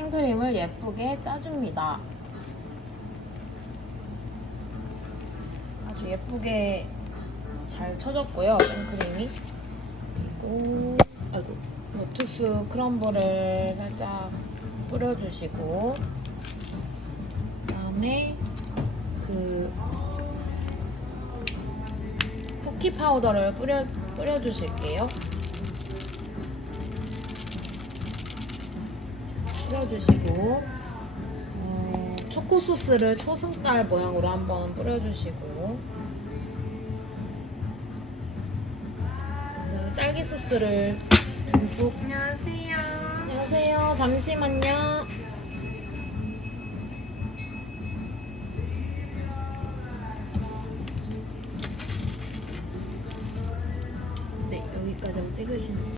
생크림을 예쁘게 짜줍니다. 아주 예쁘게 잘 쳐졌고요, 생크림이. 그리고, 아이고, 로투스 크럼블을 살짝 뿌려주시고, 그 다음에 그 쿠키 파우더를 뿌려 뿌려주실게요. 뿌려주시고 어, 초코 소스를 초승달 모양으로 한번 뿌려주시고 네, 딸기 소스를 듬뿍 안녕하세요. 안녕하세요. 잠시만요. 네, 여기까지 한번 찍으시면